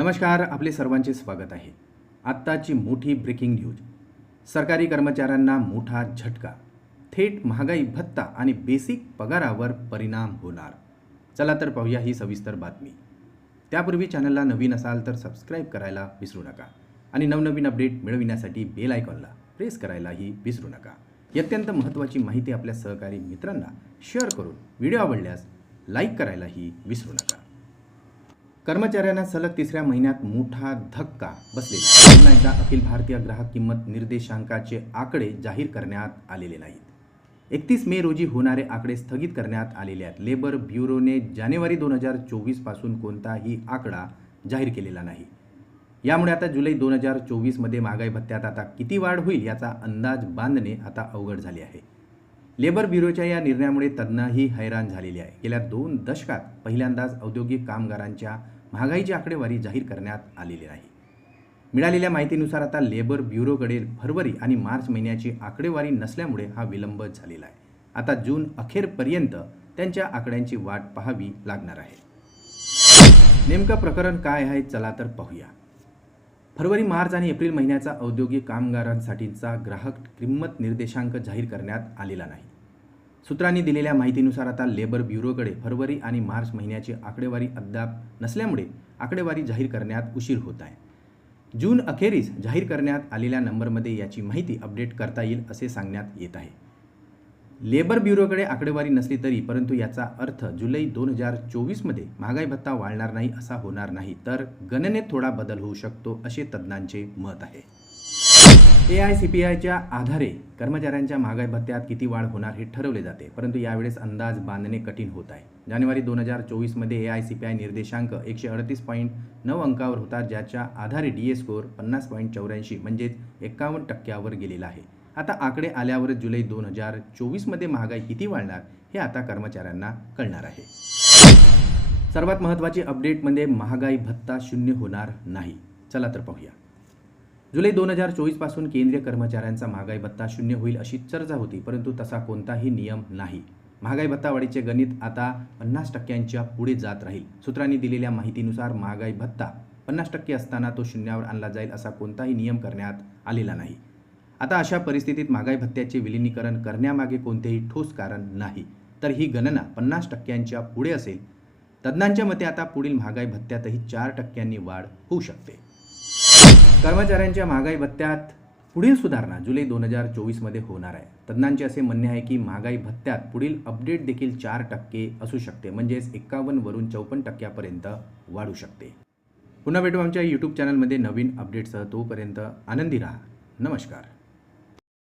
नमस्कार आपले सर्वांचे स्वागत आहे. आत्ताची मोठी ब्रेकिंग न्यूज सरकारी कर्मचाऱ्यांना मोठा झटका. थेट महागाई भत्ता आणि बेसिक पगारावर परिणाम होणार. चला तर पाहूया ही सविस्तर बातमी. त्यापूर्वी चॅनलला नवीन असाल तर सबस्क्राईब करायला विसरू नका. आणि नवनवीन अपडेट मिळविण्यासाठी बेल आयकॉनला प्रेस करायलाही विसरू नका. ही अत्यंत महत्त्वाची माहिती आपल्या सहकारी मित्रांना शेअर करून व्हिडिओ आवडल्यास लाईक करायलाही विसरू नका. कर्मचाऱ्यांना सलग तिसऱ्या महिन्यात मोठा धक्का बसलेला पुन्हा एकदा अखिल भारतीय ग्राहक किंमत निर्देशांकाचे आकडे जाहीर करण्यात आलेले नाहीत. एकतीस मे रोजी होणारे आकडे स्थगित करण्यात आलेले आहेत. लेबर ब्युरोने जानेवारी दोन हजार चोवीसपासून कोणताही आकडा जाहीर केलेला नाही. यामुळे आता जुलै दोन हजार चोवीसमध्ये महागाई भत्त्यात आता किती वाढ होईल याचा अंदाज बांधणे आता अवघड झाले आहे. लेबर ब्युरोच्या या निर्णयामुळे तज्ज्ञही हैराण झालेली आहे गेल्या दोन दशकात पहिल्यांदाच औद्योगिक कामगारांच्या महागाईची आकडेवारी जाहीर करण्यात आलेली नाही. मिळालेल्या माहितीनुसार आता लेबर ब्युरोकडे फरवरी आणि मार्च महिन्याची आकडेवारी नसल्यामुळे हा विलंब झालेला आहे. आता जून अखेरपर्यंत त्यांच्या आकड्यांची वाट पाहावी लागणार आहे. नेमकं प्रकरण काय आहे चला तर पाहूया. फरवरी मार्च आणि एप्रिल महिन्याचा औद्योगिक कामगारांसाठीचा ग्राहक किंमत निर्देशांक जाहीर करण्यात आलेला नाही. सूत्रांनी दिलेल्या माहितीनुसार आता लेबर ब्युरोकडे फरवरी आणि मार्च महिन्याची आकडेवारी अद्याप नसल्यामुळे आकडेवारी जाहीर करण्यात उशीर होत आहे. जून अखेरीस जाहीर करण्यात आलेल्या नंबरमध्ये याची माहिती अपडेट करता येईल असे सांगण्यात येत आहे. लेबर ब्युरोकडे आकडेवारी नसली तरी परंतु याचा अर्थ जुलै दोन हजार चोवीसमध्ये महागाई भत्ता वाढणार नाही असा होणार नाही तर गणनेत थोडा बदल होऊ शकतो असे तज्ज्ञांचे मत आहे. ए आय सी पी आयच्या आधारे कर्मचाऱ्यांच्या महागाई भत्त्यात किती वाढ होणार हे ठरवले जाते परंतु यावेळेस अंदाज बांधणे कठीण होत आहे. जानेवारी दोन हजार चोवीसमध्ये A I C P I निर्देशांक एकशे अडतीस पॉईंट नऊ अंकावर होता ज्याच्या आधारे डी ए स्कोअर पन्नास पॉईंट चौऱ्याऐंशी म्हणजेच एकावन्न टक्क्यावर गेलेला आहे. आता आकडे आल्यावर जुलै दोन हजार चोवीसमध्ये महागाई किती वाढणार हे आता कर्मचाऱ्यांना कळणार आहे. सर्वात महत्त्वाचे म्हणजे अपडेटमध्ये महागाई भत्ता शून्य होणार नाही. चला तर पाहूया. जुलै दोन हजार चोवीसपासून केंद्रीय कर्मचाऱ्यांचा महागाई भत्ता शून्य होईल अशी चर्चा होती परंतु तसा कोणताही नियम नाही. महागाई भत्ता वाढीचे गणित आता पन्नास टक्क्यांच्या पुढे जात राहील. सूत्रांनी दिलेल्या माहितीनुसार महागाई भत्ता पन्नास टक्के असताना तो शून्यावर आणला जाईल असा कोणताही नियम करण्यात आलेला नाही. आता अशा परिस्थितीत महागाई भत्त्याचे विलिनीकरण करण्यामागे कोणतेही ठोस कारण नाही. तर ही गणना पन्नास टक्क्यांच्या पुढे असेल. तज्ज्ञांच्या मते आता पुढील महागाई भत्त्यातही चार टक्क्यांनी वाढ होऊ शकते. कर्मचाऱ्यांच्या महागाई भत्त्यात पुढील सुधारणा जुलै दोन हजार चोवीसमध्ये होणार आहे. तज्ज्ञांचे असे म्हणणे आहे की महागाई भत्त्यात पुढील अपडेट देखील चार टक्के असू शकते म्हणजेच एक्कावन्नवरून चौपन्न टक्क्यापर्यंत वाढू शकते. पुन्हा भेटू आमच्या यूट्यूब चॅनलमध्ये नवीन अपडेटसह तोपर्यंत आनंदी राहा. नमस्कार.